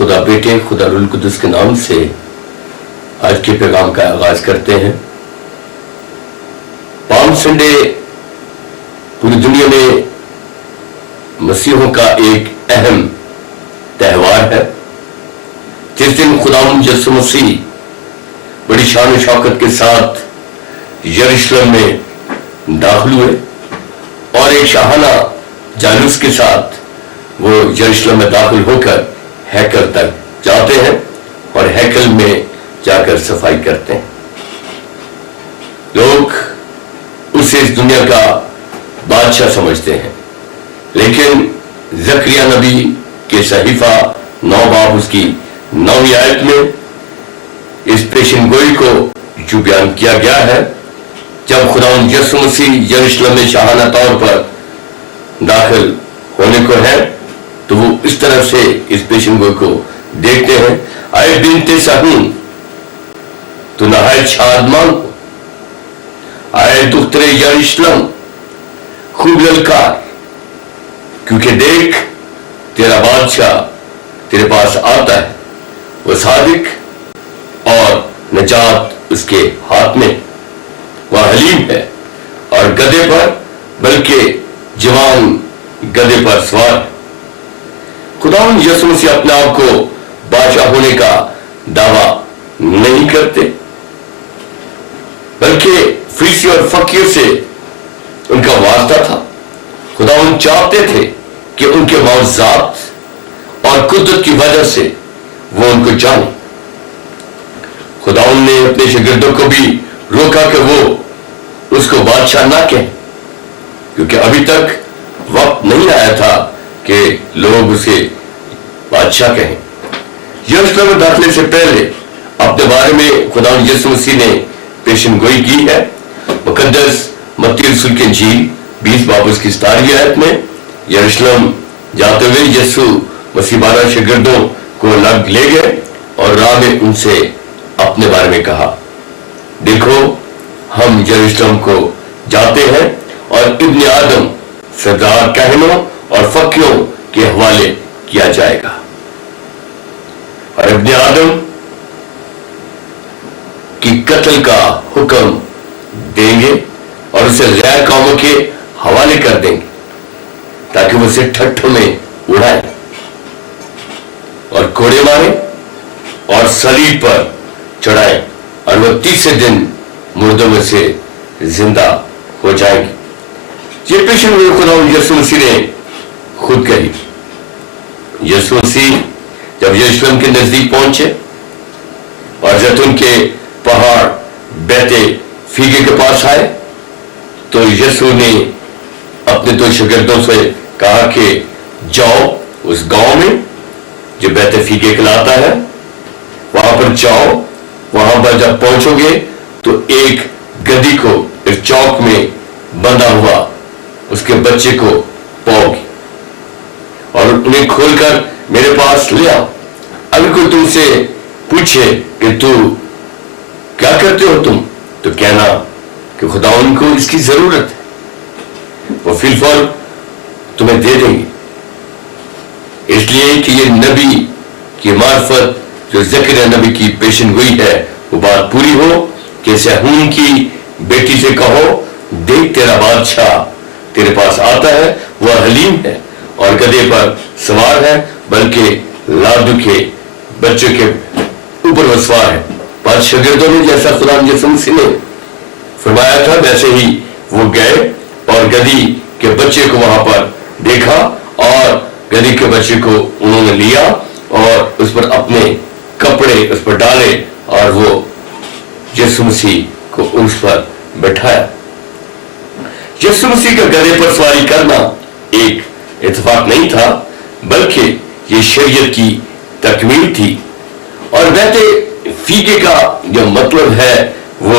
خدا بیٹے خدا روح القدس کے نام سے آج کے پیغام کا آغاز کرتے ہیں۔ پالم سنڈے پوری دنیا میں مسیحوں کا ایک اہم تہوار ہے، جس دن خداوند یسوع مسیح بڑی شان و شوکت کے ساتھ یروشلم میں داخل ہوئے اور ایک شاہانہ جالوس کے ساتھ وہ یروشلم میں داخل ہو کر ہیکل تک جاتے ہیں اور ہیکل میں جا کر صفائی کرتے ہیں۔ لوگ اسے اس دنیا کا بادشاہ سمجھتے ہیں، لیکن زکریا نبی کے صحیفہ 9 باب اس کی 9ویں آیت میں اس پیشن گوئی کو جو بیان کیا گیا ہے، جب خداوند یسوع مسیح یروشلم میں شاہانہ طور پر داخل ہونے کو ہے تو وہ اس طرح سے اس پیشن گوئی کو دیکھتے ہیں، اے بنت صہیون تو نہایت شادمان ہو، اے دختر یروشلم خوب للکار، کیونکہ دیکھ تیرا بادشاہ تیرے پاس آتا ہے، وہ صادق اور نجات اس کے ہاتھ میں، وہ حلیم ہے اور گدھے پر بلکہ جوان گدھے پر سوار ہے۔ خداوند یسوع مسیح اپنے آپ کو بادشاہ ہونے کا دعویٰ نہیں کرتے، بلکہ فریسی اور فقیر سے ان کا واسطہ تھا۔ خداوند چاہتے تھے کہ ان کے معجزات اور قدرت کی وجہ سے وہ ان کو جانے۔ خداوند نے اپنے شاگردوں کو بھی روکا کہ وہ اس کو بادشاہ نہ کہیں، کیونکہ ابھی تک وقت نہیں آیا تھا کہ لوگ اسے بادشاہ کہیں۔ یروشلم میں داخلے سے پہلے اپنے بارے میں خداوند یسوع مسیح نے پیشن گوئی کی ہے۔ مقدس متی رسول کی انجیل 20 باب اس کی 17 آیت میں یروشلم جاتے ہوئے یسوع مسیح 12 شاگردوں کو الگ لے گئے اور راہ میں ان سے اپنے بارے میں کہا، دیکھو ہم یروشلم کو جاتے ہیں اور ابن آدم سردار کہنوں اور فقیروں کے حوالے کیا جائے گا، اور ابن آدم کی قتل کا حکم دیں گے اور اسے غیر قوموں کے حوالے کر دیں گے تاکہ وہ اسے ٹھٹھوں میں اڑائیں اور کوڑے ماریں اور صلیب پر چڑھائیں، اور وہ تیسرے دن مردوں میں سے زندہ ہو جائیں گے۔ یہ پیشن گوئی خداوند یسوع مسیح نے خود کہی۔ یسوع مسیح جب یروشلم کے نزدیک پہنچے اور زیتون کے پہاڑ بیت فیگے کے پاس آئے تو یسوع نے اپنے 2 شاگردوں سے کہا کہ جاؤ اس گاؤں میں جو بیت فیگے کہلاتا ہے، وہاں پر جاؤ، وہاں پر جب پہنچو گے تو ایک گدھی کو ایک چوک میں بندھا ہوا اس کے بچے کو پاؤ گی، اور انہیں کھول کر میرے پاس لے آؤ۔ اگر کوئی تم سے پوچھے کہ تو کیا کرتے ہو تم، تو کہنا کہ خداوند کو اس کی ضرورت ہے، وہ فی الفور تمہیں دے دیں گے۔ اس لیے کہ یہ نبی کی معرفت جو زکریا نبی کی پیشن گوئی ہے وہ بات پوری ہو کہ صہیون کی بیٹی سے کہو، دیکھ تیرا بادشاہ تیرے پاس آتا ہے، وہ حلیم ہے اور گدھے پر سوار ہے، بلکہ لادو کے بچوں کے اوپر وہ سوار ہے۔ 5 شاگردوں نے جیسا خداوند یسوع مسیح نے فرمایا تھا ویسے ہی وہ گئے اور گدھی کے بچے کو وہاں پر دیکھا، اور گدھی کے بچے کو انہوں نے لیا اور اس پر اپنے کپڑے اس پر ڈالے اور وہ یسوع مسیح کو اس پر بٹھایا۔ یسوع مسیح کا گدھے پر سواری کرنا ایک اتفاق نہیں تھا، بلکہ یہ شریعت کی تکمیل تھی، اور بیت فیگے کا جو مطلب ہے وہ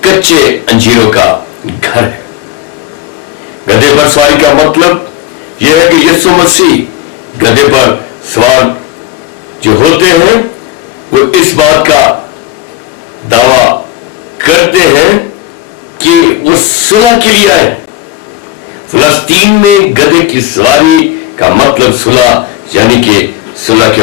کچے انجیروں کا گھر ہے۔ گدھے پر سواری کا مطلب یہ ہے کہ یسوع مسیح گدھے پر سوار جو ہوتے ہیں وہ اس بات کا دعویٰ کرتے ہیں کہ وہ صلح کے لیے آئے۔ فلسطین میں گدھے کی سواری کا مطلب صلح، یعنی کہ صلح کے